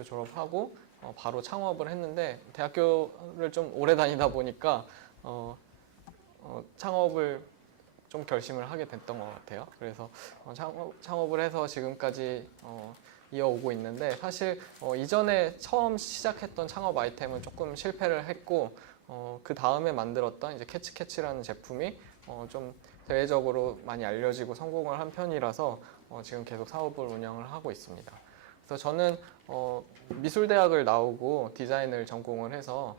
대학교 졸업하고 바로 창업을 했는데 대학교를 좀 오래 다니다 보니까 창업을 좀 결심을 하게 됐던 것 같아요. 그래서 창업을 해서 지금까지 이어오고 있는데 사실 이전에 처음 시작했던 창업 아이템은 조금 실패를 했고 그 다음에 만들었던 이제 캐치캐치라는 제품이 좀 대외적으로 많이 알려지고 성공을 한 편이라서 지금 계속 사업을 운영을 하고 있습니다. 그래서 저는 미술대학을 나오고 디자인을 전공을 해서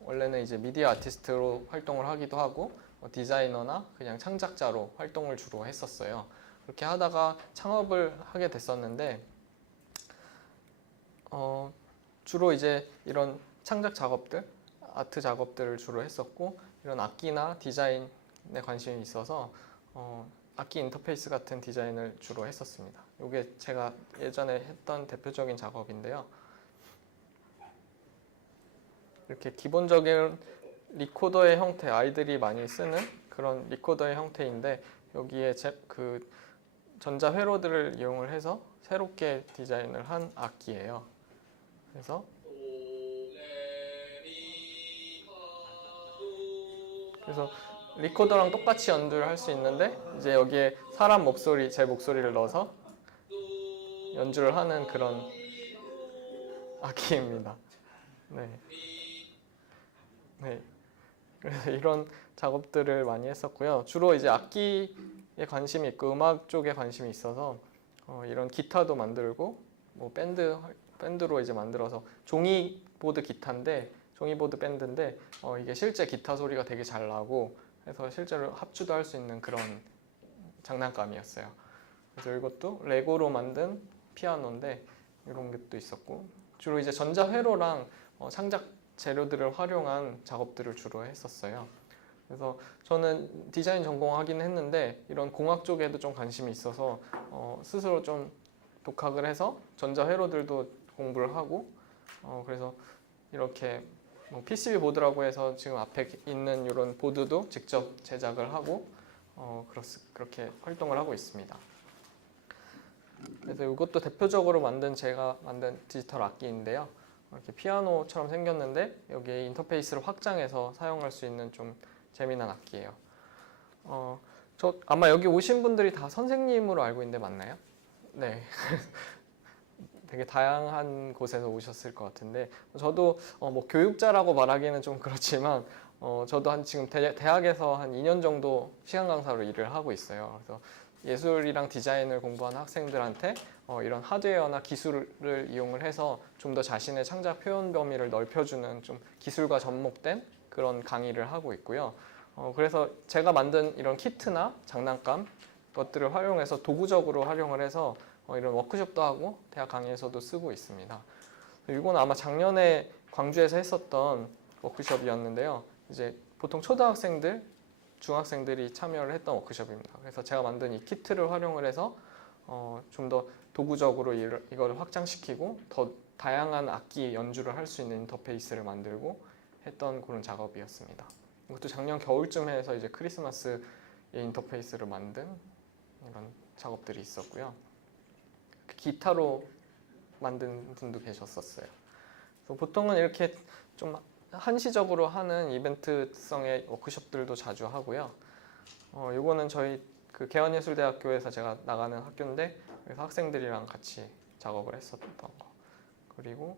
원래는 이제 미디어 아티스트로 활동을 하기도 하고 디자이너나 그냥 창작자로 활동을 주로 했었어요. 그렇게 하다가 창업을 하게 됐었는데 주로 이제 이런 창작 작업들, 아트 작업들을 주로 했었고 이런 악기나 디자인에 관심이 있어서 악기 인터페이스 같은 디자인을 주로 했었습니다. 이게 제가 예전에 했던 대표적인 작업인데요. 이렇게 기본적인 리코더의 형태, 아이들이 많이 쓰는 그런 리코더의 형태인데 여기에 그 전자 회로들을 이용을 해서 새롭게 디자인을 한 악기예요. 그래서 리코더랑 똑같이 연주를 할 수 있는데 이제 여기에 사람 목소리, 제 목소리를 넣어서 연주를 하는 그런 악기입니다. 네. 네. 그래서 이런 작업들을 많이 했었고요. 주로 이제 악기에 관심이 있고 음악 쪽에 관심이 있어서 이런 기타도 만들고 뭐 밴드로 이제 만들어서 종이보드 기타인데 종이보드 밴드인데 이게 실제 기타 소리가 되게 잘 나고 해서 실제로 합주도 할 수 있는 그런 장난감이었어요. 그래서 이것도 레고로 만든 피아노인데 이런 것도 있었고 주로 이제 전자회로랑 창작 재료들을 활용한 작업들을 주로 했었어요. 그래서 저는 디자인 전공하긴 했는데 이런 공학 쪽에도 좀 관심이 있어서 스스로 좀 독학을 해서 전자회로들도 공부를 하고 그래서 이렇게 뭐 PCB 보드라고 해서 지금 앞에 있는 이런 보드도 직접 제작을 하고 그렇게 활동을 하고 있습니다. 그래서 이것도 대표적으로 제가 만든 디지털 악기인데요. 이렇게 피아노처럼 생겼는데 여기에 인터페이스를 확장해서 사용할 수 있는 좀 재미난 악기예요. 아마 여기 오신 분들이 다 선생님으로 알고 있는데 맞나요? 네. 되게 다양한 곳에서 오셨을 것 같은데 저도 뭐 교육자라고 말하기는 좀 그렇지만 저도 지금 대학에서 한 2년 정도 시간 강사로 일을 하고 있어요. 그래서 예술이랑 디자인을 공부하는 학생들한테 이런 하드웨어나 기술을 이용을 해서 좀 더 자신의 창작 표현 범위를 넓혀주는 좀 기술과 접목된 그런 강의를 하고 있고요. 그래서 제가 만든 이런 키트나 장난감 것들을 활용해서 도구적으로 활용을 해서 이런 워크숍도 하고 대학 강의에서도 쓰고 있습니다. 이건 아마 작년에 광주에서 했었던 워크숍이었는데요. 이제 보통 초등학생들, 중학생들이 참여를 했던 워크숍입니다. 그래서 제가 만든 이 키트를 활용을 해서 좀 더 도구적으로 이걸 확장시키고 더 다양한 악기 연주를 할 수 있는 인터페이스를 만들고 했던 그런 작업이었습니다. 이것도 작년 겨울쯤 해서 이제 크리스마스의 인터페이스를 만든 이런 작업들이 있었고요. 기타로 만든 분도 계셨었어요. 그래서 보통은 이렇게 좀 한시적으로 하는 이벤트성의 워크숍들도 자주 하고요. 이거는 저희 그 개원예술대학교에서 제가 나가는 학교인데 그래서 학생들이랑 같이 작업을 했었던 거. 그리고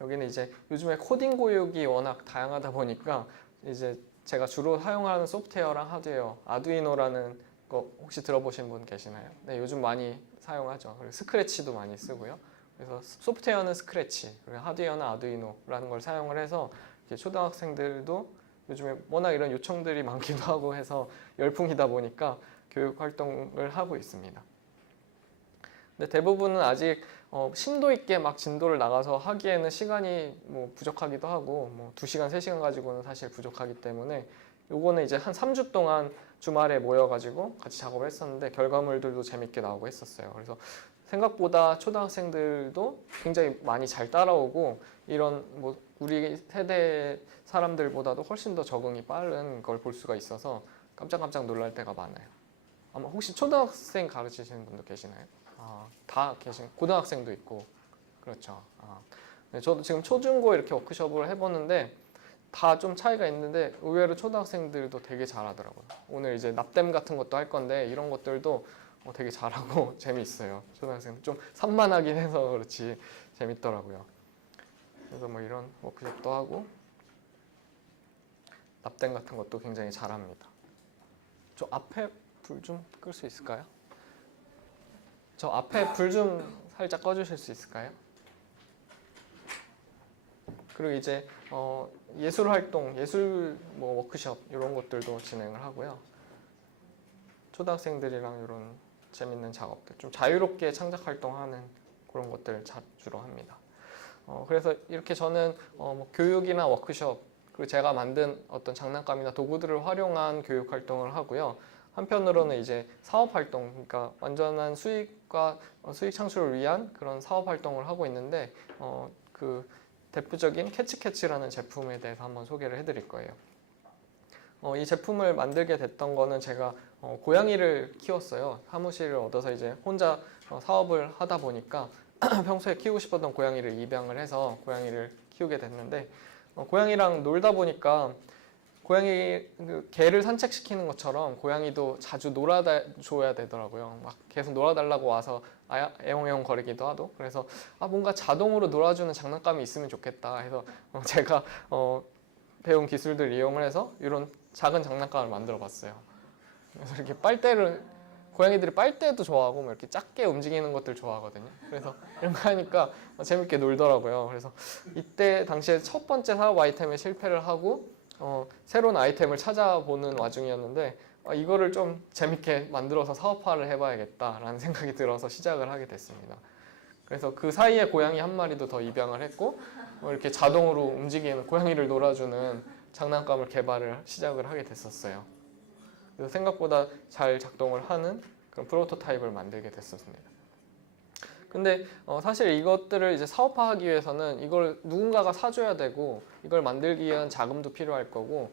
여기는 이제 요즘에 코딩 교육이 워낙 다양하다 보니까 이제 제가 주로 사용하는 소프트웨어랑 하드웨어, 아두이노라는 거 혹시 들어보신 분 계시나요? 네, 요즘 많이 사용하죠. 그리고 스크래치도 많이 쓰고요. 그래서 소프트웨어는 스크래치, 그리고 하드웨어는 아두이노라는 걸 사용을 해서 초등학생들도 요즘에 워낙 이런 요청들이 많기도 하고 해서 열풍이다 보니까 교육 활동을 하고 있습니다. 근데 대부분은 아직 심도 있게 막 진도를 나가서 하기에는 시간이 뭐 부족하기도 하고 뭐 2시간, 3시간 가지고는 사실 부족하기 때문에 요거는 이제 한 3주 동안 주말에 모여가지고 같이 작업을 했었는데 결과물들도 재밌게 나오고 했었어요. 그래서 생각보다 초등학생들도 굉장히 많이 잘 따라오고 이런 뭐 우리 세대 사람들보다도 훨씬 더 적응이 빠른 걸 볼 수가 있어서 깜짝깜짝 놀랄 때가 많아요. 아마 혹시 초등학생 가르치시는 분도 계시나요? 다 고등학생도 있고. 그렇죠. 네, 저도 지금 초중고 이렇게 워크숍을 해보는데 다 좀 차이가 있는데 의외로 초등학생들도 되게 잘하더라고요. 오늘 이제 납땜 같은 것도 할 건데 이런 것들도 되게 잘하고 재미있어요. 초등학생들 좀 산만하긴 해서 그렇지 재밌더라고요. 그래서 뭐 이런 워크숍도 하고 납땜 같은 것도 굉장히 잘합니다. 저 앞에 불 좀 끌 수 있을까요? 저 앞에 불 좀 살짝 꺼주실 수 있을까요? 그리고 이제 예술 활동, 예술 뭐 워크숍 이런 것들도 진행을 하고요. 초등학생들이랑 이런 재밌는 작업들, 좀 자유롭게 창작 활동하는 그런 것들 주로 합니다. 그래서 이렇게 저는 뭐 교육이나 워크숍 그리고 제가 만든 어떤 장난감이나 도구들을 활용한 교육 활동을 하고요. 한편으로는 이제 사업 활동, 그러니까 완전한 수익과 수익 창출을 위한 그런 사업 활동을 하고 있는데 그 대표적인 캐치캐치라는 제품에 대해서 한번 소개를 해드릴 거예요. 이 제품을 만들게 됐던 거는 제가 고양이를 키웠어요. 사무실을 얻어서 이제 혼자 사업을 하다 보니까 평소에 키우고 싶었던 고양이를 입양을 해서 고양이를 키우게 됐는데 고양이랑 놀다 보니까 고양이 개를 산책시키는 것처럼 고양이도 자주 놀아줘야 되더라고요. 막 계속 놀아달라고 와서 애옹애옹 거리기도 하고 그래서 뭔가 자동으로 놀아주는 장난감이 있으면 좋겠다 해서 제가 배운 기술들 이용을 해서 이런 작은 장난감을 만들어 봤어요. 그래서 이렇게 빨대를 고양이들이 빨대도 좋아하고 뭐 이렇게 작게 움직이는 것들 좋아하거든요. 그래서 이런 거 하니까 재밌게 놀더라고요. 그래서 이때 당시에 첫 번째 사업 아이템에 실패를 하고 새로운 아이템을 찾아보는 와중이었는데 이거를 좀 재밌게 만들어서 사업화를 해봐야겠다라는 생각이 들어서 시작을 하게 됐습니다. 그래서 그 사이에 고양이 한 마리도 더 입양을 했고 이렇게 자동으로 움직이는 고양이를 놀아주는 장난감을 개발을 시작을 하게 됐었어요. 그래서 생각보다 잘 작동을 하는 그런 프로토타입을 만들게 됐었습니다. 근데 사실 이것들을 이제 사업화하기 위해서는 이걸 누군가가 사줘야 되고 이걸 만들기 위한 자금도 필요할 거고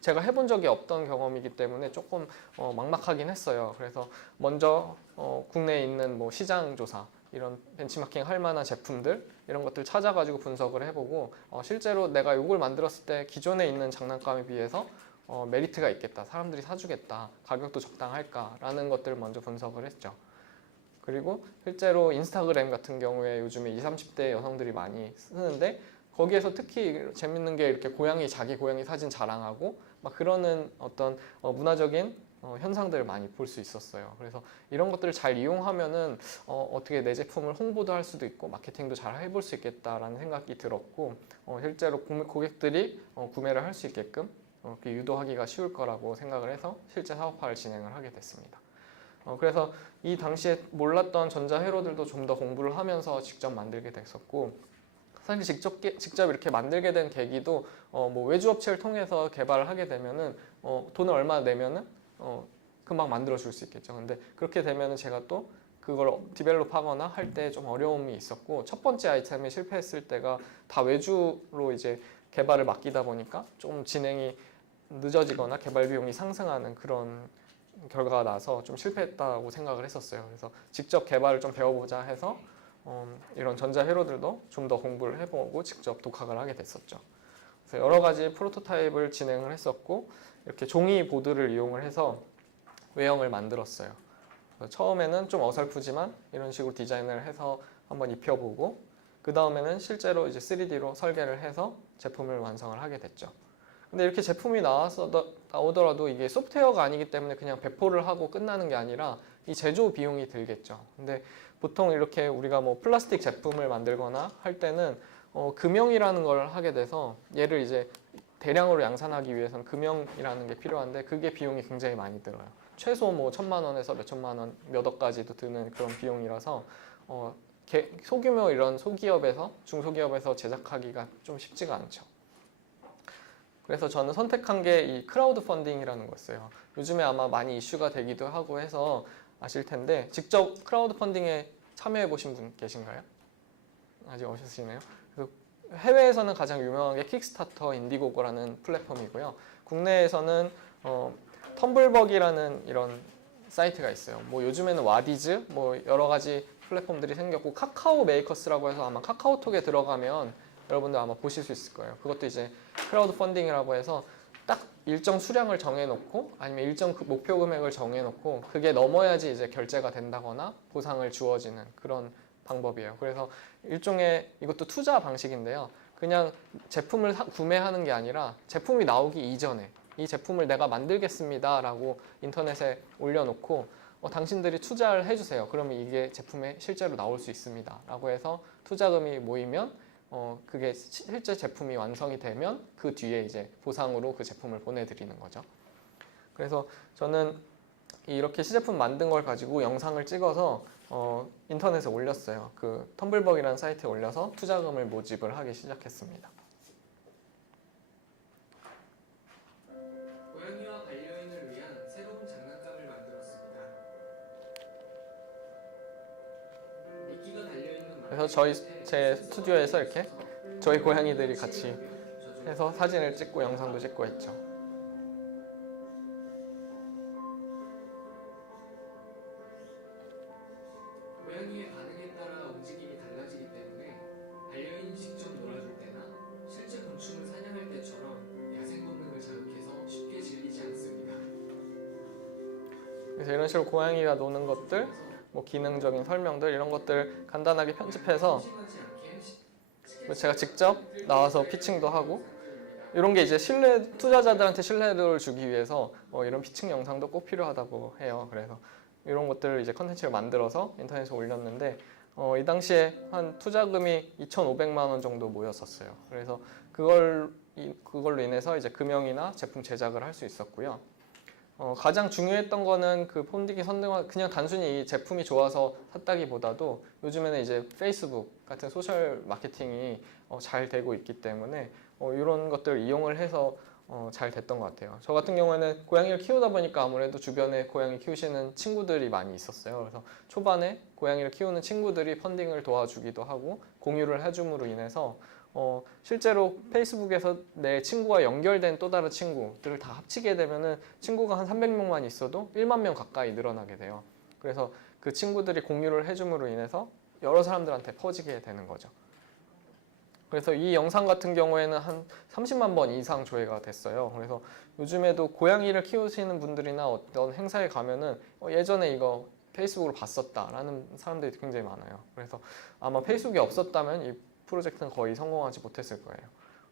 제가 해본 적이 없던 경험이기 때문에 조금 막막하긴 했어요. 그래서 먼저 국내에 있는 뭐 시장 조사 이런 벤치마킹 할 만한 제품들 이런 것들 찾아가지고 분석을 해보고 실제로 내가 이걸 만들었을 때 기존에 있는 장난감에 비해서 메리트가 있겠다, 사람들이 사주겠다, 가격도 적당할까라는 것들을 먼저 분석을 했죠. 그리고 실제로 인스타그램 같은 경우에 요즘에 20, 30대 여성들이 많이 쓰는데 거기에서 특히 재밌는 게 이렇게 자기 고양이 사진 자랑하고 막 그러는 어떤 문화적인 현상들을 많이 볼 수 있었어요. 그래서 이런 것들을 잘 이용하면은 어떻게 내 제품을 홍보도 할 수도 있고 마케팅도 잘 해볼 수 있겠다라는 생각이 들었고 실제로 고객들이 구매를 할 수 있게끔 유도하기가 쉬울 거라고 생각을 해서 실제 사업화를 진행을 하게 됐습니다. 그래서 이 당시에 몰랐던 전자회로들도 좀 더 공부를 하면서 직접 만들게 됐었고 사실 직접 이렇게 만들게 된 계기도 뭐 외주업체를 통해서 개발을 하게 되면은 돈을 얼마 내면은 금방 만들어 줄 수 있겠죠. 근데 그렇게 되면은 제가 또 그걸 디벨롭하거나 할 때 좀 어려움이 있었고 첫 번째 아이템에 실패했을 때가 다 외주로 이제 개발을 맡기다 보니까 좀 진행이 늦어지거나 개발 비용이 상승하는 그런 결과가 나서 좀 실패했다고 생각을 했었어요. 그래서 직접 개발을 좀 배워보자 해서 이런 전자회로들도 좀 더 공부를 해보고 직접 독학을 하게 됐었죠. 그래서 여러 가지 프로토타입을 진행을 했었고 이렇게 종이 보드를 이용을 해서 외형을 만들었어요. 처음에는 좀 어설프지만 이런 식으로 디자인을 해서 한번 입혀보고 그 다음에는 실제로 이제 3D로 설계를 해서 제품을 완성을 하게 됐죠. 근데 이렇게 제품이 나오더라도 이게 소프트웨어가 아니기 때문에 그냥 배포를 하고 끝나는 게 아니라 이 제조 비용이 들겠죠. 근데 보통 이렇게 우리가 뭐 플라스틱 제품을 만들거나 할 때는 금형이라는 걸 하게 돼서 얘를 이제 대량으로 양산하기 위해서는 금형이라는 게 필요한데 그게 비용이 굉장히 많이 들어요. 최소 뭐 1,000만 원에서 몇천만 원, 몇 억까지도 드는 그런 비용이라서 소규모 이런 소기업에서 중소기업에서 제작하기가 좀 쉽지가 않죠. 그래서 저는 선택한 게 이 크라우드 펀딩이라는 거였어요. 요즘에 아마 많이 이슈가 되기도 하고 해서 아실 텐데 직접 크라우드 펀딩에 참여해 보신 분 계신가요? 아직 없으시네요. 해외에서는 가장 유명한 게 킥스타터, 인디고고라는 플랫폼이고요. 국내에서는 텀블벅이라는 이런 사이트가 있어요. 뭐 요즘에는 와디즈, 뭐 여러 가지 플랫폼들이 생겼고, 카카오 메이커스라고 해서 아마 카카오톡에 들어가면 여러분들 아마 보실 수 있을 거예요. 그것도 이제 크라우드 펀딩이라고 해서 딱 일정 수량을 정해놓고 아니면 일정 목표 금액을 정해놓고 그게 넘어야지 이제 결제가 된다거나 보상을 주어지는 그런 방법이에요. 그래서 일종의 이것도 투자 방식인데요. 그냥 제품을 구매하는 게 아니라 제품이 나오기 이전에 이 제품을 내가 만들겠습니다 라고 인터넷에 올려놓고 당신들이 투자를 해주세요. 그러면 이게 제품에 실제로 나올 수 있습니다 라고 해서 투자금이 모이면 그게 실제 제품이 완성이 되면 그 뒤에 이제 보상으로 그 제품을 보내드리는 거죠. 그래서 저는 이렇게 시제품 만든 걸 가지고 영상을 찍어서 인터넷에 올렸어요. 그 텀블벅이라는 사이트에 올려서 투자금을 모집을 하기 시작했습니다. 고양이와 반려인을 위한 새로운 장난감을 만들었습니다. 미끼가 달려있는 그래서 제 스튜디오에서 이렇게 저희 고양이들이 같이 해서 사진을 찍고 영상도 찍고 했죠. 고양이의 반응에 따라 움직임이 달라지기 때문에 반려인이 직접 놀아줄 때나 실제 곤충을 사냥할 때처럼 야생 본능을 자극해서 쉽게 질리지 않습니다. 그래서 이런 식으로 고양이가 노는 것들, 뭐 기능적인 설명들 이런 것들 간단하게 편집해서 제가 직접 나와서 피칭도 하고 이런 게 이제 투자자들한테 신뢰도를 주기 위해서 이런 피칭 영상도 꼭 필요하다고 해요. 그래서 이런 것들을 이제 컨텐츠를 만들어서 인터넷에 올렸는데 이 당시에 한 투자금이 2,500만 원 정도 모였었어요. 그래서 그걸로 인해서 이제 금형이나 제품 제작을 할 수 있었고요. 가장 중요했던 거는 그 펀딩이 선등화 그냥 단순히 이 제품이 좋아서 샀다기보다도 요즘에는 이제 페이스북 같은 소셜 마케팅이 잘 되고 있기 때문에 이런 것들을 이용을 해서 잘 됐던 것 같아요. 저 같은 경우에는 고양이를 키우다 보니까 아무래도 주변에 고양이 키우시는 친구들이 많이 있었어요. 그래서 초반에 고양이를 키우는 친구들이 펀딩을 도와주기도 하고 공유를 해줌으로 인해서 실제로 페이스북에서 내 친구와 연결된 또 다른 친구들을 다 합치게 되면은 친구가 한 300명만 있어도 1만 명 가까이 늘어나게 돼요. 그래서 그 친구들이 공유를 해줌으로 인해서 여러 사람들한테 퍼지게 되는 거죠. 그래서 이 영상 같은 경우에는 한 30만 번 이상 조회가 됐어요. 그래서 요즘에도 고양이를 키우시는 분들이나 어떤 행사에 가면은 예전에 이거 페이스북으로 봤었다라는 사람들이 굉장히 많아요. 그래서 아마 페이스북이 없었다면 이 프로젝트는 거의 성공하지 못했을 거예요.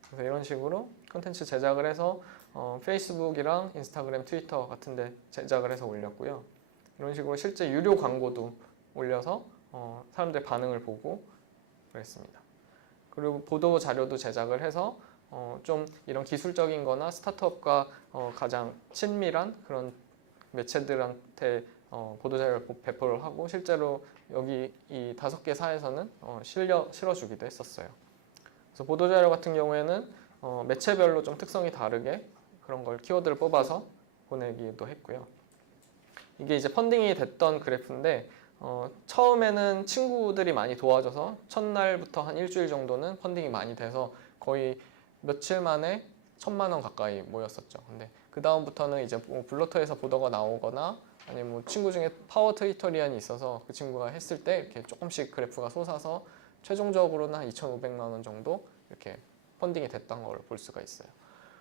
그래서 이런 식으로 콘텐츠 제작을 해서 페이스북이랑 인스타그램, 트위터 같은 데 제작을 해서 올렸고요. 이런 식으로 실제 유료 광고도 올려서 사람들의 반응을 보고 그랬습니다. 그리고 보도 자료도 제작을 해서 좀 이런 기술적인 거나 스타트업과 가장 친밀한 그런 매체들한테 보도 자료를 배포를 하고 실제로 여기 이 5개 사에서는 실어주기도 했었어요. 그래서 보도 자료 같은 경우에는 매체별로 좀 특성이 다르게 그런 걸 키워드를 뽑아서 보내기도 했고요. 이게 이제 펀딩이 됐던 그래프인데 처음에는 친구들이 많이 도와줘서 첫날부터 한 일주일 정도는 펀딩이 많이 돼서 거의 며칠 만에 1,000만 원 가까이 모였었죠. 근데 그 다음부터는 이제 뭐 블로터에서 보도가 나오거나 아니면 뭐 친구 중에 파워 트위터리안이 있어서 그 친구가 했을 때 이렇게 조금씩 그래프가 솟아서 최종적으로는 한 2,500만 원 정도 이렇게 펀딩이 됐던 걸 볼 수가 있어요.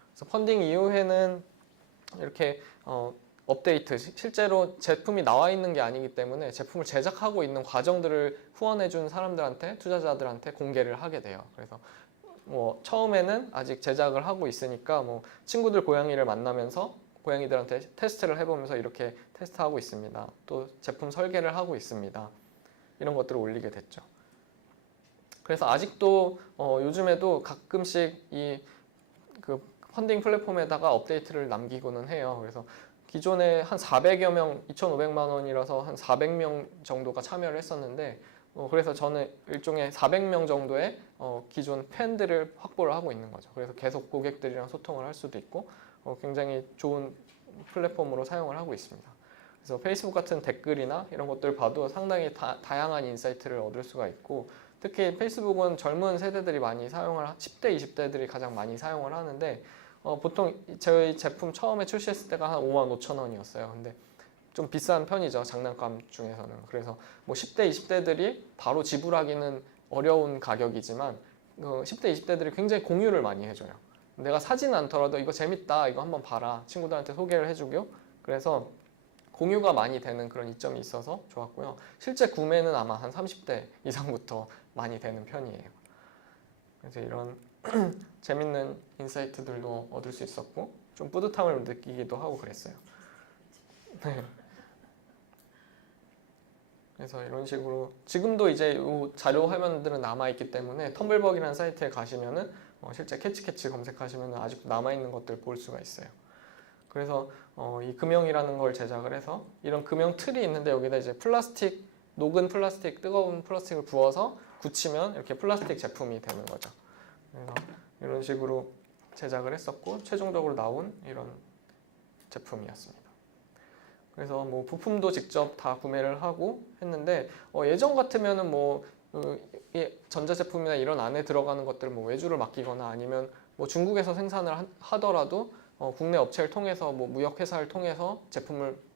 그래서 펀딩 이후에는 이렇게 업데이트, 실제로 제품이 나와 있는 게 아니기 때문에 제품을 제작하고 있는 과정들을 후원해 준 사람들한테, 투자자들한테 공개를 하게 돼요. 그래서 뭐 처음에는 아직 제작을 하고 있으니까 뭐 친구들 고양이를 만나면서 고양이들한테 테스트를 해보면서 이렇게 테스트하고 있습니다. 또 제품 설계를 하고 있습니다. 이런 것들을 올리게 됐죠. 그래서 아직도 요즘에도 가끔씩 이 그 펀딩 플랫폼에다가 업데이트를 남기고는 해요. 그래서 기존에 한 400여 명, 2,500만 원이라서 한 400명 정도가 참여를 했었는데 그래서 저는 일종의 400명 정도의 기존 팬들을 확보를 하고 있는 거죠. 그래서 계속 고객들이랑 소통을 할 수도 있고 굉장히 좋은 플랫폼으로 사용을 하고 있습니다. 그래서 페이스북 같은 댓글이나 이런 것들 봐도 상당히 다양한 인사이트를 얻을 수가 있고 특히 페이스북은 젊은 세대들이 많이 사용을 10대, 20대들이 가장 많이 사용을 하는데 보통 저희 제품 처음에 출시했을 때가 한 55,000원이었어요. 근데 좀 비싼 편이죠. 장난감 중에서는. 그래서 뭐 10대, 20대들이 바로 지불하기는 어려운 가격이지만 10대, 20대들이 굉장히 공유를 많이 해줘요. 내가 사진 않더라도 이거 재밌다, 이거 한번 봐라, 친구들한테 소개를 해주고. 그래서 공유가 많이 되는 그런 이점이 있어서 좋았고요. 실제 구매는 아마 한 30대 이상부터 많이 되는 편이에요. 그래서 이런 재밌는 인사이트들도 얻을 수 있었고 좀 뿌듯함을 느끼기도 하고 그랬어요. 네. 그래서 이런 식으로 지금도 이제 이 자료 화면들은 남아있기 때문에 텀블벅이라는 사이트에 가시면은 실제 캐치캐치 검색하시면 아직도 남아있는 것들 볼 수가 있어요. 그래서 이 금형이라는 걸 제작을 해서 이런 금형 틀이 있는데 여기다 이제 플라스틱, 녹은 플라스틱, 뜨거운 플라스틱을 부어서 굳히면 이렇게 플라스틱 제품이 되는 거죠. 그래서 이런 식으로 제작을 했었고 최종적으로 나온 이런 제품이었습니다. 그래서 뭐 부품도 직접 다 구매를 하고 했는데 예전 같으면은 뭐 전자제품이나 이런 안에 들어가는 것들을 뭐 외주를 맡기거나 아니면 뭐 중국에서 생산을 하더라도 국내 업체를 통해서 뭐 무역회사를 통해서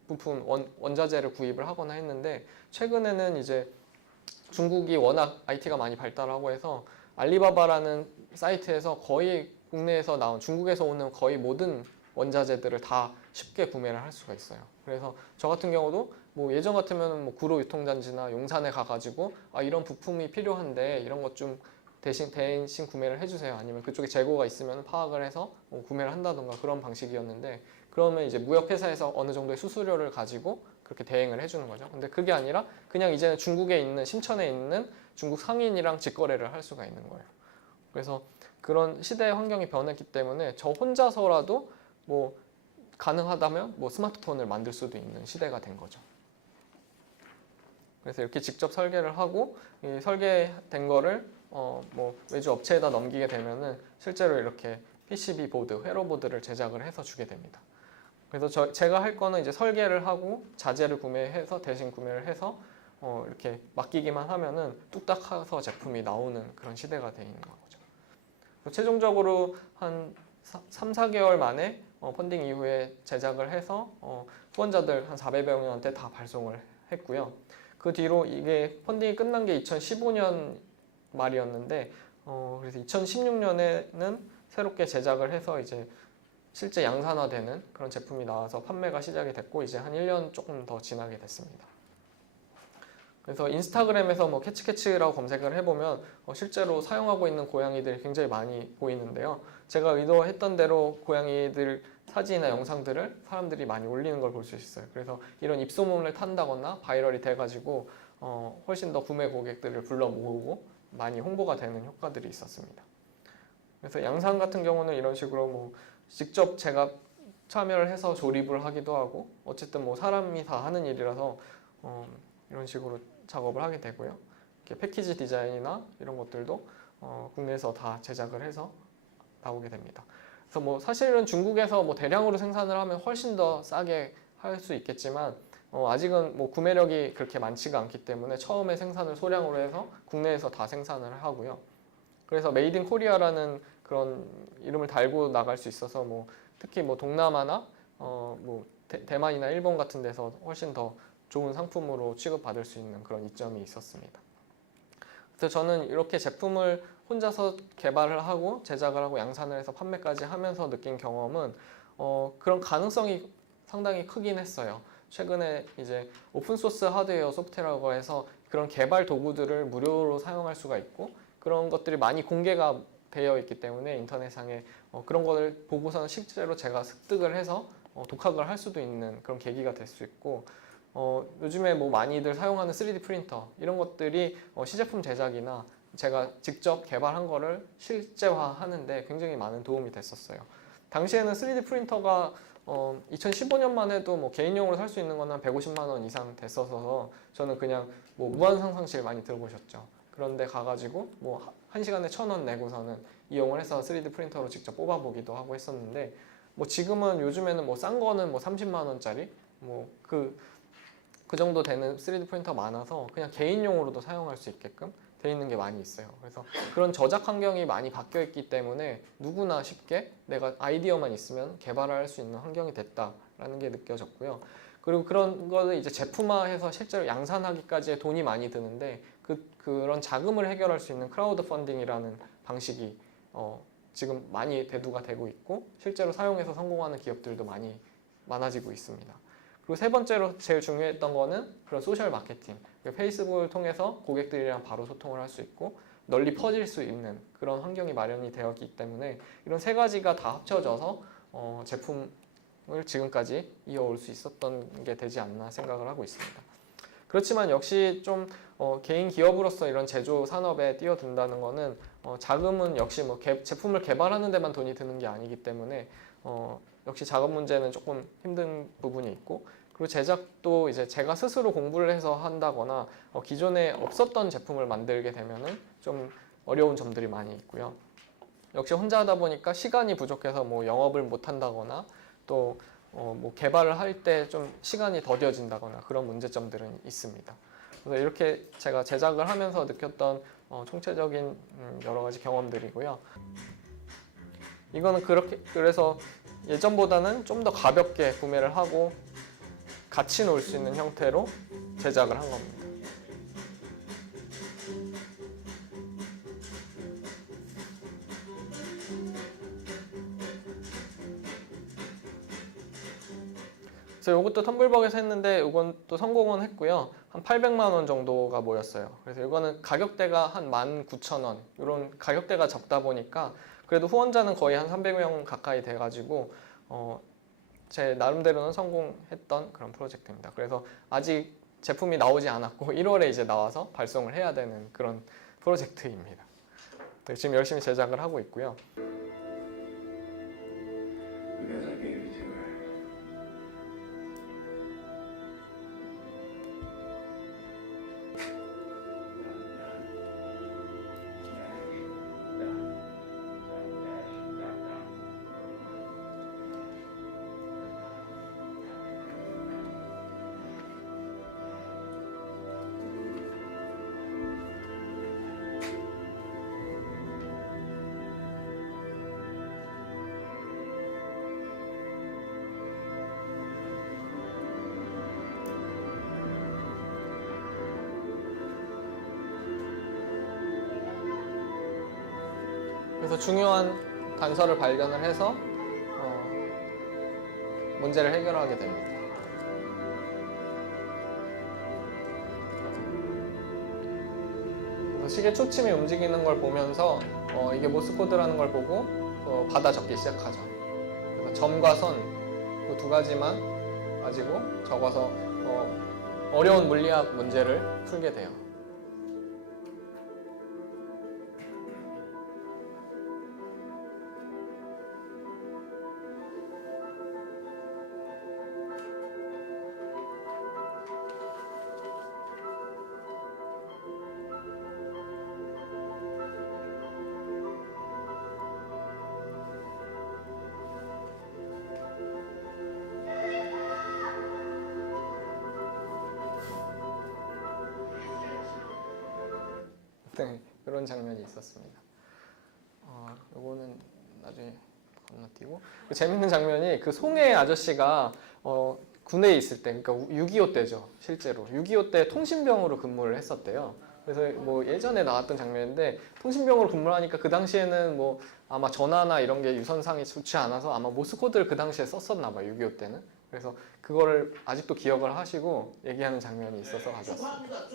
부품 원자재를 구입을 하거나 했는데 최근에는 이제 중국이 워낙 IT가 많이 발달하고 해서 알리바바라는 사이트에서 거의 국내에서 나온 중국에서 오는 거의 모든 원자재들을 다 쉽게 구매를 할 수가 있어요. 그래서 저 같은 경우도 뭐 예전 같으면 뭐 구로 유통단지나 용산에 가가지고 이런 부품이 필요한데 이런 것 좀 대신 구매를 해주세요. 아니면 그쪽에 재고가 있으면 파악을 해서 구매를 한다던가 그런 방식이었는데 그러면 이제 무역회사에서 어느 정도의 수수료를 가지고 그렇게 대행을 해주는 거죠. 근데 그게 아니라 그냥 이제는 중국에 있는 심천에 있는 중국 상인이랑 직거래를 할 수가 있는 거예요. 그래서 그런 시대의 환경이 변했기 때문에 저 혼자서라도 뭐 가능하다면 뭐 스마트폰을 만들 수도 있는 시대가 된 거죠. 그래서 이렇게 직접 설계를 하고 이 설계된 거를 뭐 외주 업체에다 넘기게 되면은 실제로 이렇게 PCB 보드, 회로 보드를 제작을 해서 주게 됩니다. 그래서 제가 할 거는 이제 설계를 하고 자재를 구매해서 대신 구매를 해서 이렇게 맡기기만 하면은 뚝딱 해서 제품이 나오는 그런 시대가 돼 있는 거죠. 최종적으로 한 3, 4개월 만에 펀딩 이후에 제작을 해서 후원자들 한 400여 명한테 다 발송을 했고요. 그 뒤로 이게 펀딩이 끝난 게 2015년 말이었는데 그래서 2016년에는 새롭게 제작을 해서 이제 실제 양산화되는 그런 제품이 나와서 판매가 시작이 됐고 이제 한 1년 조금 더 지나게 됐습니다. 그래서 인스타그램에서 뭐 캐치캐치라고 검색을 해보면 실제로 사용하고 있는 고양이들이 굉장히 많이 보이는데요. 제가 의도했던 대로 고양이들 사진이나 영상들을 사람들이 많이 올리는 걸 볼 수 있어요. 그래서 이런 입소문을 탄다거나 바이럴이 돼가지고 훨씬 더 구매 고객들을 불러 모으고 많이 홍보가 되는 효과들이 있었습니다. 그래서 양산 같은 경우는 이런 식으로 뭐 직접 제가 참여를 해서 조립을 하기도 하고 어쨌든 뭐 사람이 다 하는 일이라서 이런 식으로 작업을 하게 되고요. 이렇게 패키지 디자인이나 이런 것들도 국내에서 다 제작을 해서 나오게 됩니다. 그래서 뭐 사실은 중국에서 뭐 대량으로 생산을 하면 훨씬 더 싸게 할 수 있겠지만 아직은 뭐 구매력이 그렇게 많지가 않기 때문에 처음에 생산을 소량으로 해서 국내에서 다 생산을 하고요. 그래서 메이드 인 코리아라는 그런 이름을 달고 나갈 수 있어서 뭐 특히 뭐 동남아나 뭐 대만이나 일본 같은 데서 훨씬 더 좋은 상품으로 취급받을 수 있는 그런 이점이 있었습니다. 그래서 저는 이렇게 제품을 혼자서 개발을 하고 제작을 하고 양산을 해서 판매까지 하면서 느낀 경험은 그런 가능성이 상당히 크긴 했어요. 최근에 이제 오픈소스 하드웨어 소프트웨어라고 해서 그런 개발 도구들을 무료로 사용할 수가 있고 그런 것들이 많이 공개가 되어 있기 때문에 인터넷상에 그런 거를 보고서는 실제로 제가 습득을 해서 독학을 할 수도 있는 그런 계기가 될 수 있고 요즘에 뭐 많이들 사용하는 3D 프린터 이런 것들이 시제품 제작이나 제가 직접 개발한 거를 실제화하는데 굉장히 많은 도움이 됐었어요. 당시에는 3D 프린터가 2015년만 해도 뭐 개인용으로 살 수 있는 건 한 150만 원 이상 됐어서 저는 그냥 뭐 무한상상실 많이 들어보셨죠. 그런데 가가지고 뭐 1시간에 1,000원 내고서는 이용을 해서 3D 프린터로 직접 뽑아보기도 하고 했었는데 뭐 지금은 요즘에는 뭐 싼 거는 뭐 30만 원짜리 뭐 그 정도 되는 3D 프린터 많아서 그냥 개인용으로도 사용할 수 있게끔 돼 있는 게 많이 있어요. 그래서 그런 저작 환경이 많이 바뀌어 있기 때문에 누구나 쉽게 내가 아이디어만 있으면 개발할 수 있는 환경이 됐다라는 게 느껴졌고요. 그리고 그런 거는 이제 제품화해서 실제로 양산하기까지의 돈이 많이 드는데 그런 자금을 해결할 수 있는 크라우드 펀딩이라는 방식이 지금 많이 대두가 되고 있고 실제로 사용해서 성공하는 기업들도 많이 많아지고 있습니다. 그리고 세 번째로 제일 중요했던 거는 그런 소셜 마케팅. 페이스북을 통해서 고객들이랑 바로 소통을 할 수 있고 널리 퍼질 수 있는 그런 환경이 마련이 되었기 때문에 이런 세 가지가 다 합쳐져서 제품을 지금까지 이어올 수 있었던 게 되지 않나 생각을 하고 있습니다. 그렇지만 역시 좀 개인 기업으로서 이런 제조 산업에 뛰어든다는 거는 자금은 역시 뭐 제품을 개발하는 데만 돈이 드는 게 아니기 때문에 역시 자금 문제는 조금 힘든 부분이 있고 그리고 제작도 이제 제가 스스로 공부를 해서 한다거나 기존에 없었던 제품을 만들게 되면은 좀 어려운 점들이 많이 있고요. 역시 혼자 하다 보니까 시간이 부족해서 뭐 영업을 못 한다거나 또 뭐 개발을 할 때 좀 시간이 더뎌진다거나 그런 문제점들은 있습니다. 그래서 이렇게 제가 제작을 하면서 느꼈던 총체적인 여러 가지 경험들이고요. 이거는 그래서 예전보다는 좀 더 가볍게 구매를 하고 같이 놀 수 있는 형태로 제작을 한 겁니다. 그래서 이것도 텀블벅에서 했는데 이건 또 성공은 했고요. 한 800만 원 정도가 모였어요. 그래서 이거는 가격대가 한 19,000원 이런 가격대가 적다 보니까 그래도 후원자는 거의 한 300명 가까이 돼가지고 제 나름대로는 성공했던 그런 프로젝트입니다. 그래서 아직 제품이 나오지 않았고 1월에 이제 나와서 발송을 해야 되는 그런 프로젝트입니다. 지금 열심히 제작을 하고 있고요. Because I gave it to her. 그래서 중요한 단서를 발견을 해서 문제를 해결하게 됩니다. 그래서 시계 초침이 움직이는 걸 보면서 이게 모스코드라는 걸 보고 받아 적기 시작하죠. 그래서 점과 선 그 두 가지만 가지고 적어서 어려운 물리학 문제를 풀게 돼요. 네, 그런 장면이 있었습니다. 요거는 나중에 건너뛰고 재밌는 장면이 그 송혜 아저씨가 군대에 있을 때, 그러니까 6.25 때죠, 실제로 6.25 때 통신병으로 근무를 했었대요. 그래서 뭐 예전에 나왔던 장면인데 통신병으로 근무를 하니까 그 당시에는 뭐 아마 전화나 이런 게 유선상이 좋지 않아서 아마 모스코드를 그 당시에 썼었나 봐요, 6.25 때는. 그래서 그거를 아직도 기억을 하시고 얘기하는 장면이 있어서 가져왔습니다.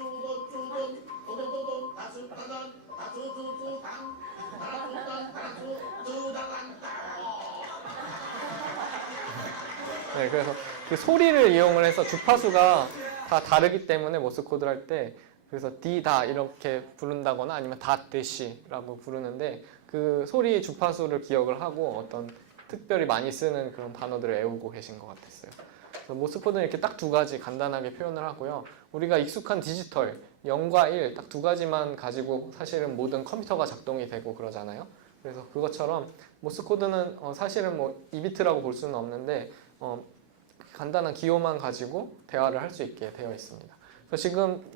네, 그래서 그 소리를 이용을 해서 주파수가 다 다르기 때문에 모스코드를 할 때 그래서 디다 이렇게 부른다거나 아니면 닷대시라고 부르는데 그 소리 주파수를 기억을 하고 어떤 특별히 많이 쓰는 그런 단어들을 외우고 계신 것 같았어요. 그래서 모스코드는 이렇게 딱 두 가지 간단하게 표현을 하고요. 우리가 익숙한 디지털 0과 1 딱 두 가지만 가지고 사실은 모든 컴퓨터가 작동이 되고 그러잖아요. 그래서 그것처럼 모스코드는 사실은 뭐 2비트라고 볼 수는 없는데 간단한 기호만 가지고 대화를 할 수 있게 되어 있습니다. 그래서 지금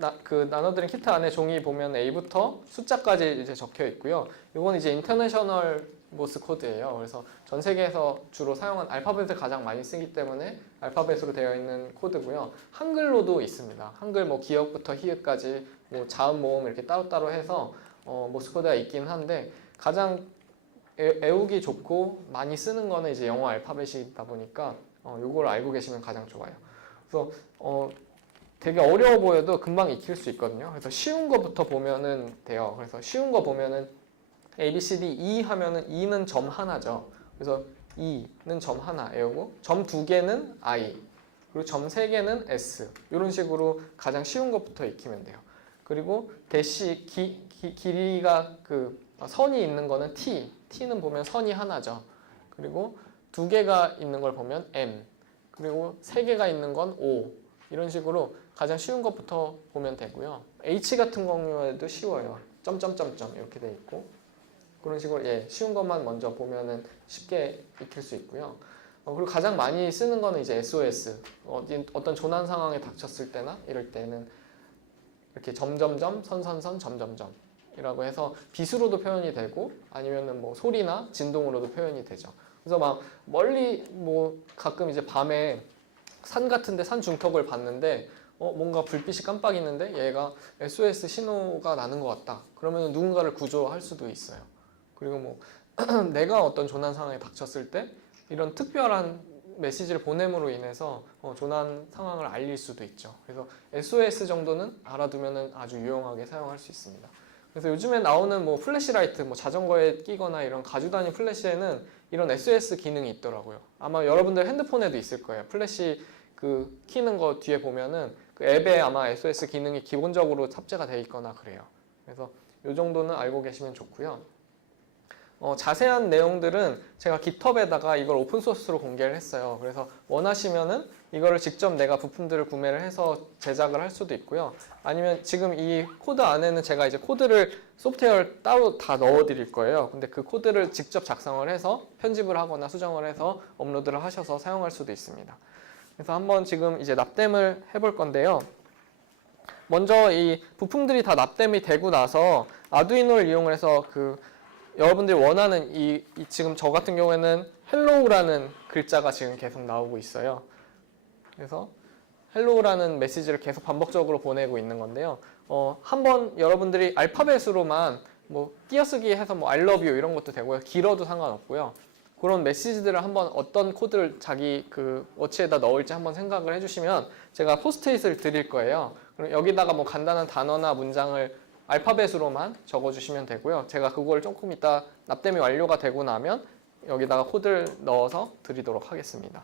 나눠드린 키트 안에 종이 보면 A부터 숫자까지 이제 적혀 있고요. 이건 이제 인터내셔널 모스 코드예요. 그래서 전 세계에서 주로 사용한 알파벳을 가장 많이 쓰기 때문에 알파벳으로 되어 있는 코드고요. 한글로도 있습니다. 한글 뭐 기역부터 히읗까지 뭐 자음 모음 이렇게 따로따로 해서 모스 코드가 있긴 한데 가장 외우기 좋고 많이 쓰는 거는 이제 영어 알파벳이다 보니까 요걸 알고 계시면 가장 좋아요. 그래서 되게 어려워 보여도 금방 익힐 수 있거든요. 그래서 쉬운 거부터 보면은 돼요. 그래서 쉬운 거 보면은 A, B, C, D, E 하면은 E는 점 하나죠. 그래서 E는 점 하나 외우고 점 두 개는 I 그리고 점 세 개는 S 이런 식으로 가장 쉬운 것부터 익히면 돼요. 그리고 대시 길이가 그 선이 있는 거는 T는 보면 선이 하나죠. 그리고 두 개가 있는 걸 보면 M 그리고 세 개가 있는 건 O 이런 식으로 가장 쉬운 것부터 보면 되고요. H 같은 경우에도 쉬워요. 점점점점 이렇게 돼 있고 그런 식으로 쉬운 것만 먼저 보면은 쉽게 익힐 수 있고요. 그리고 가장 많이 쓰는 거는 이제 SOS. 어떤 조난 상황에 닥쳤을 때나 이럴 때는 이렇게 점점점 선선선 점점점이라고 해서 빗으로도 표현이 되고 아니면은 뭐 소리나 진동으로도 표현이 되죠. 그래서 막 멀리 뭐 가끔 이제 밤에 산 같은데 산 중턱을 봤는데 뭔가 불빛이 깜빡이는데 얘가 SOS 신호가 나는 것 같다. 그러면 누군가를 구조할 수도 있어요. 그리고 뭐 내가 어떤 조난 상황에 닥쳤을 때 이런 특별한 메시지를 보냄으로 인해서 조난 상황을 알릴 수도 있죠. 그래서 SOS 정도는 알아두면 아주 유용하게 사용할 수 있습니다. 그래서 요즘에 나오는 뭐 플래시라이트, 뭐 자전거에 끼거나 이런 가죽단위 플래시에는 이런 SOS 기능이 있더라고요. 아마 여러분들 핸드폰에도 있을 거예요. 플래시 그 키는 거 뒤에 보면은 그 앱에 아마 SOS 기능이 기본적으로 탑재가 돼 있거나 그래요. 그래서 이 정도는 알고 계시면 좋고요. 자세한 내용들은 제가 깃허브에다가 이걸 오픈소스로 공개를 했어요. 그래서 원하시면은 이거를 직접 내가 부품들을 구매를 해서 제작을 할 수도 있고요. 아니면 지금 이 코드 안에는 제가 이제 코드를 소프트웨어를 따로 다 넣어 드릴 거예요. 근데 그 코드를 직접 작성을 해서 편집을 하거나 수정을 해서 업로드를 하셔서 사용할 수도 있습니다. 그래서 한번 지금 이제 납땜을 해볼 건데요. 먼저 이 부품들이 다 납땜이 되고 나서 아두이노를 이용을 해서 여러분들이 원하는 지금 저 같은 경우에는 헬로우라는 글자가 지금 계속 나오고 있어요. 그래서 헬로우라는 메시지를 계속 반복적으로 보내고 있는 건데요. 한번 여러분들이 알파벳으로만 뭐 띄어쓰기 해서 뭐 I love you 이런 것도 되고요. 길어도 상관없고요. 그런 메시지들을 한번 어떤 코드를 자기 워치에다 넣을지 한번 생각을 해주시면 제가 포스트잇을 드릴 거예요. 그럼 여기다가 뭐 간단한 단어나 문장을 알파벳으로만 적어주시면 되고요. 제가 그걸 조금 이따 납땜이 완료가 되고 나면 여기다가 코드를 넣어서 드리도록 하겠습니다.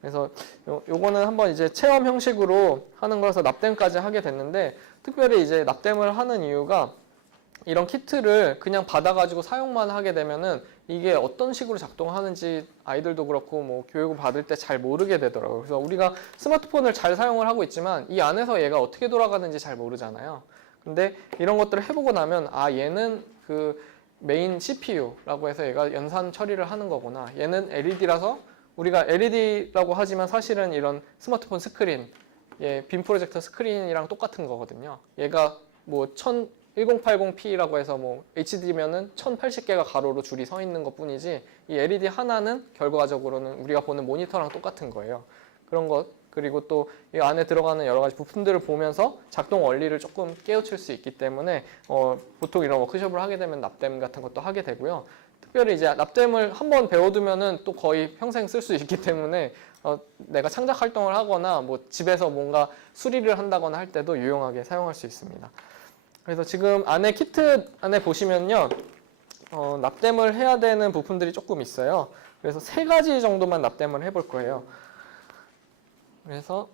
그래서 요거는 한번 이제 체험 형식으로 하는 거라서 납땜까지 하게 됐는데 특별히 이제 납땜을 하는 이유가 이런 키트를 그냥 받아가지고 사용만 하게 되면은 이게 어떤 식으로 작동하는지 아이들도 그렇고 뭐 교육을 받을 때 잘 모르게 되더라고요. 그래서 우리가 스마트폰을 잘 사용을 하고 있지만 이 안에서 얘가 어떻게 돌아가는지 잘 모르잖아요. 근데 이런 것들을 해보고 나면 얘는 메인 CPU라고 해서 얘가 연산 처리를 하는 거구나. 얘는 LED라서 우리가 LED라고 하지만 사실은 이런 스마트폰 스크린, 빔 프로젝터 스크린이랑 똑같은 거거든요. 얘가 뭐 1080p라고 해서 뭐 HD면은 1080개가 가로로 줄이 서 있는 것 뿐이지 이 LED 하나는 결과적으로는 우리가 보는 모니터랑 똑같은 거예요. 그런 것 그리고 또 이 안에 들어가는 여러 가지 부품들을 보면서 작동 원리를 조금 깨우칠 수 있기 때문에 보통 이런 워크숍을 하게 되면 납땜 같은 것도 하게 되고요. 특별히 이제 납땜을 한번 배워두면은 또 거의 평생 쓸 수 있기 때문에 내가 창작 활동을 하거나 뭐 집에서 뭔가 수리를 한다거나 할 때도 유용하게 사용할 수 있습니다. 그래서 지금 안에 키트 안에 보시면요. 납땜을 해야 되는 부품들이 조금 있어요. 그래서 3가지 정도만 납땜을 해볼 거예요. 그래서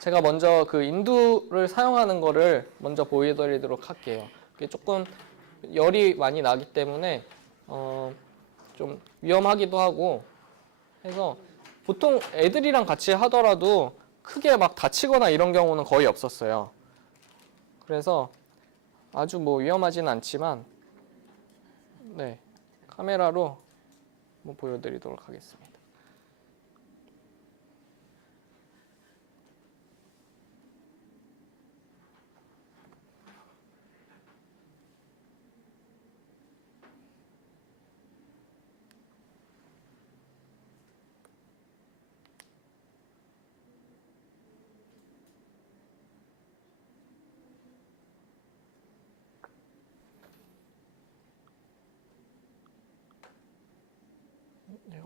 제가 먼저 인두를 사용하는 거를 먼저 보여드리도록 할게요. 이게 조금 열이 많이 나기 때문에 좀 위험하기도 하고 해서 보통 애들이랑 같이 하더라도 크게 막 다치거나 이런 경우는 거의 없었어요. 그래서 아주 뭐 위험하지는 않지만 카메라로 한번 보여드리도록 하겠습니다.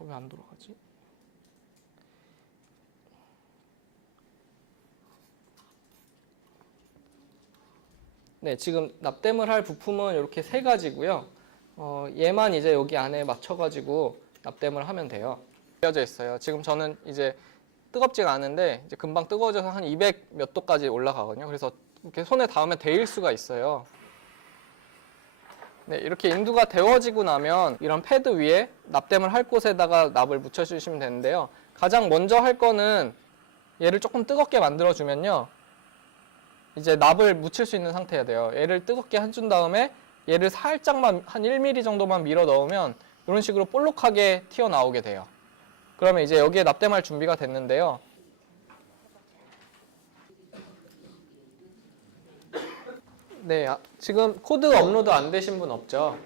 왜 안 돌아가지? 네, 지금 납땜을 할 부품은 이렇게 세 가지고요. 얘만 이제 여기 안에 맞춰가지고 납땜을 하면 돼요. 껴져 있어요. 지금 저는 이제 뜨겁지가 않은데 이제 금방 뜨거워져서 한 200 몇 도까지 올라가거든요. 그래서 이렇게 손에 닿으면 데일 수가 있어요. 네, 이렇게 인두가 데워지고 나면 이런 패드 위에 납땜을 할 곳에다가 납을 묻혀주시면 되는데요. 가장 먼저 할 거는 얘를 조금 뜨겁게 만들어주면요. 이제 납을 묻힐 수 있는 상태야 돼요. 얘를 뜨겁게 해준 다음에 얘를 살짝만 한 1mm 정도만 밀어 넣으면 이런 식으로 볼록하게 튀어나오게 돼요. 그러면 이제 여기에 납땜할 준비가 됐는데요. 네, 지금 코드 업로드 안 되신 분 없죠?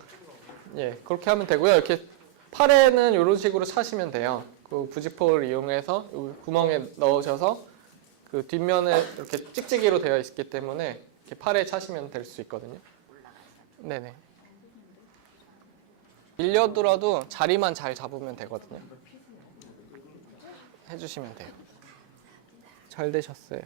예, 그렇게 하면 되고요. 이렇게 팔에는 이런 식으로 차시면 돼요. 그 부직포를 이용해서 이 구멍에 넣으셔서 그 뒷면에 이렇게 찍찍이로 되어 있기 때문에 이렇게 팔에 차시면 될 수 있거든요. 네네. 밀려들어도 자리만 잘 잡으면 되거든요. 해주시면 돼요. 잘 되셨어요.